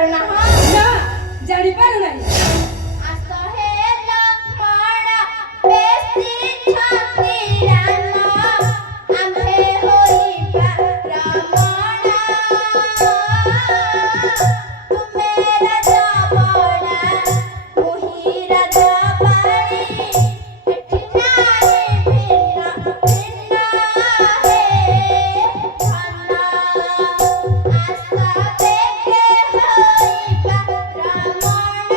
पारुना ना जानी पारु नहीं असहे लक्ष्मण बेसी छाती राम आम्भे होइबा रमण तुमे राजा बड़ा मोहि राजा बाणी एठी नारी भिन्न भिन्न हे धना आशा देखे होइबा रमण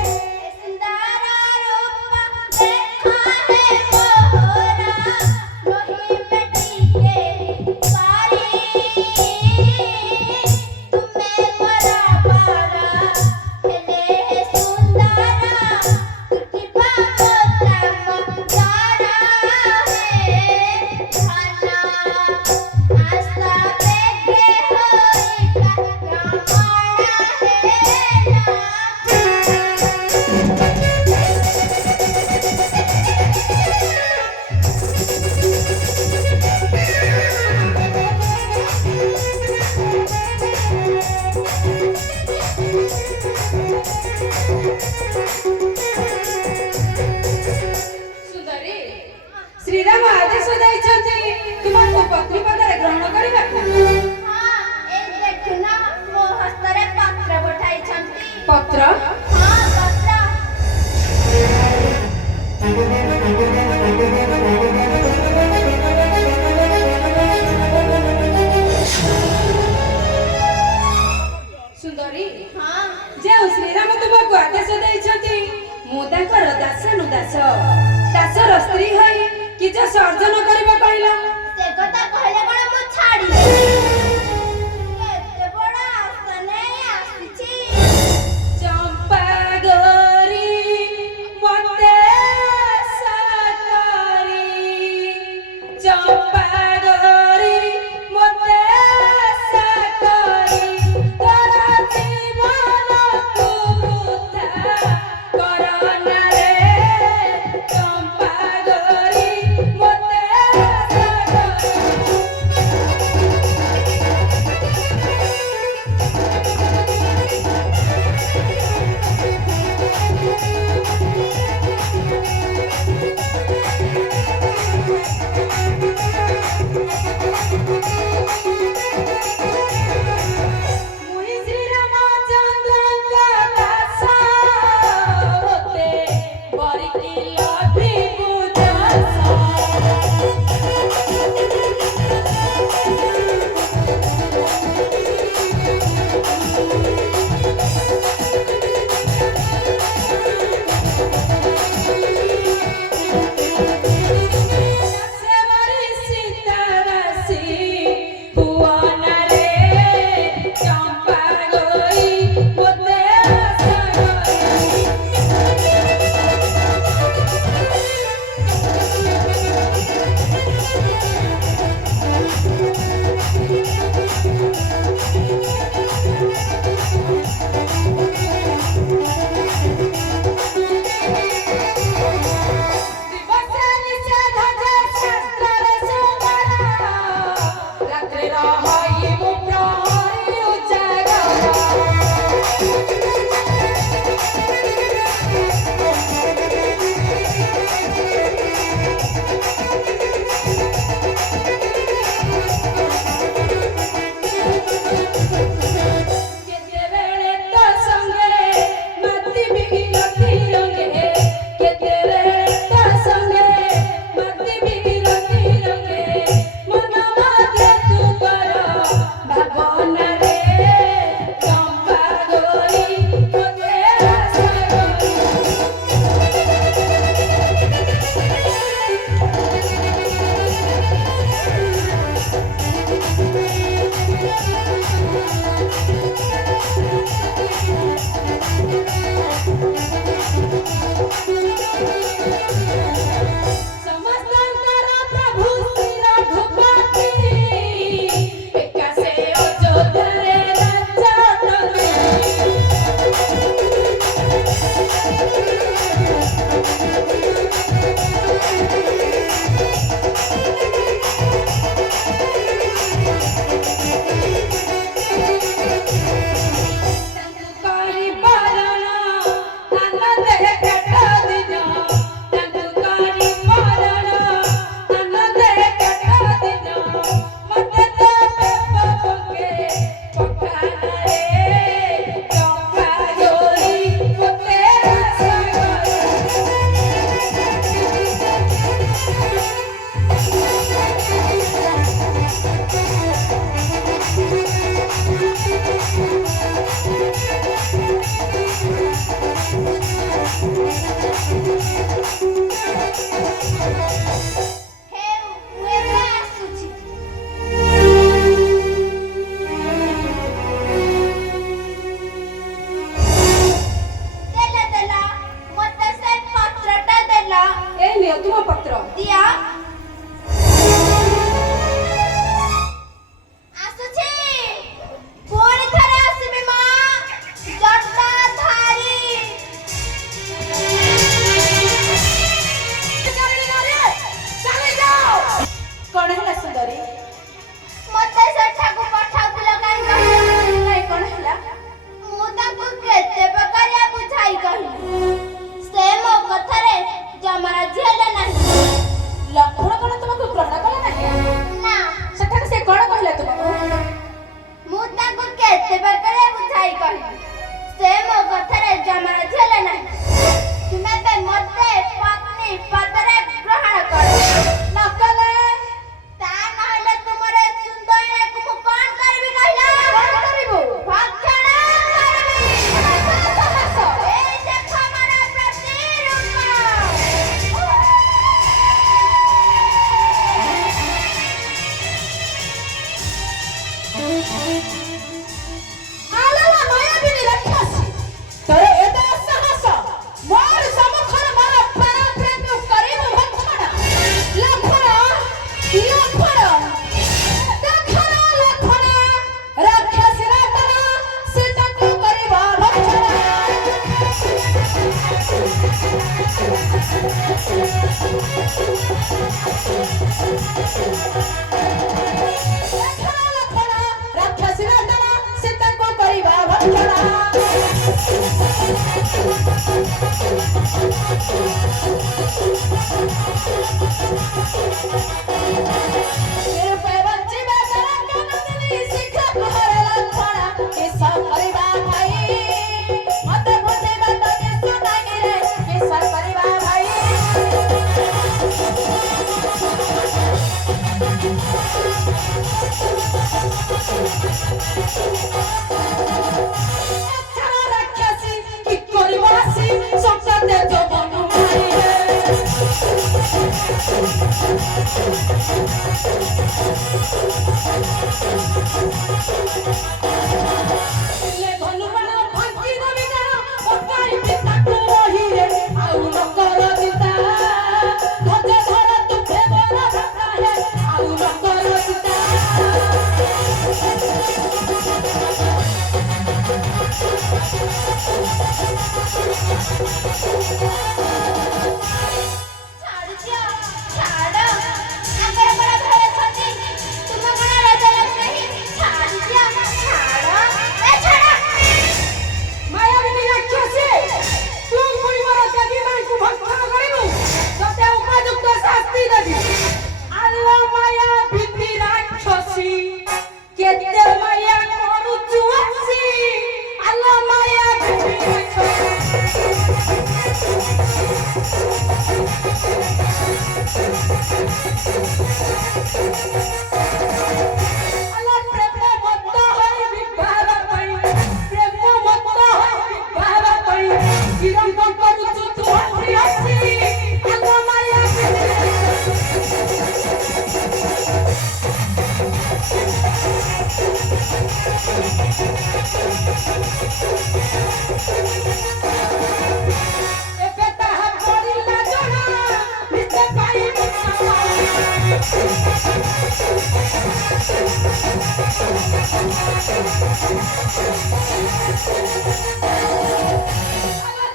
सिंदारा रूपा देखा है मोहरा मोहि बेटी के सारी तुम्हें बराबर हेले सुंदरा तुझी बाबो तारा है धना आशा देखे होइबा रमण सुंदरी श्रीराम आदेश दैछन्ति तुमको पत्नी पदरे ग्रहण करिबा हाँ ए देखुना मो हस्तरे पत्र पठाइछन्ति पत्र हाँ पत्र सुंदरी हाँ जे श्रीराम तुमको आदेश दैछन्ति मु ताकर दासानुदास दासर स्त्री होई कि जे सर्जन करिबा कहला से कथा कहले बड़ा मु छाड़ी केते बड़ा आसने आसीछि चंपा गोरी मते साकरी चंपा गोरी मते साकरी तोरा जीवन कुमुता करना रे चंपा गोरी मते साकरी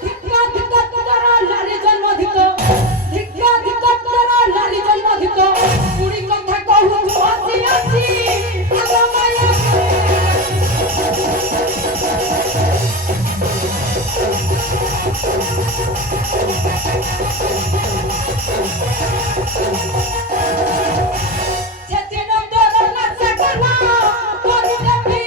ধিক্কা ধিক্কা তোরা নারী জন্ম ধিক্কা ধিক্কা ধিক্কা ଯେତିନ ତୋର ନାଚ କଲା କରିଲେ ବି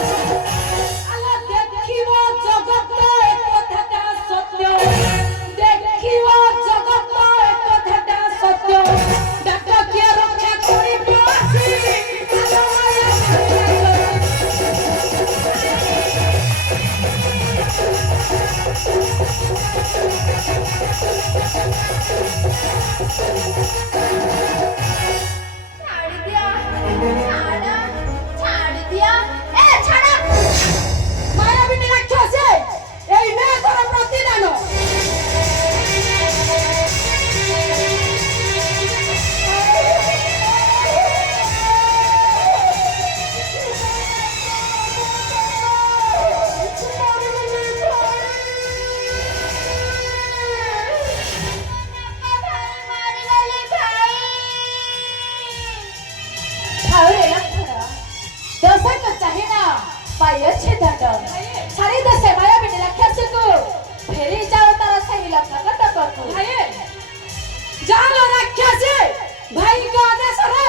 ଆଲା ଦେଖିବ ଜଗତ ଏ କଥାଟା ସତ୍ୟ ଦେଖିବ ଜଗତ ଏ କଥାଟା ସତ୍ୟ ଡାକ କିଏ ରକ୍ଷା କରିବ ଆସି ଆଲୋ ମାୟା ଛାଡ଼ି ଦିଅ ଛାଡ଼ ଛାଡ଼ି ଦିଅ ଏ ଛାଡ଼ ମାୟାବିନୀ ରାକ୍ଷସେ ଏଇ ନେ ତୋର ପ୍ରତିଦାନ ମାରିଗଲି ଭାଇ ठावरे लखरा दोसा का चाहे ना पाये छे दंड छाड़ी दसे माया बिन राक्षस को फेरी जाओ तारा सही लखना का टकर को ଭାଇ ଜାଲ ରାକ୍ଷସେ ଭାଇଙ୍କ ଆଦେଶରେ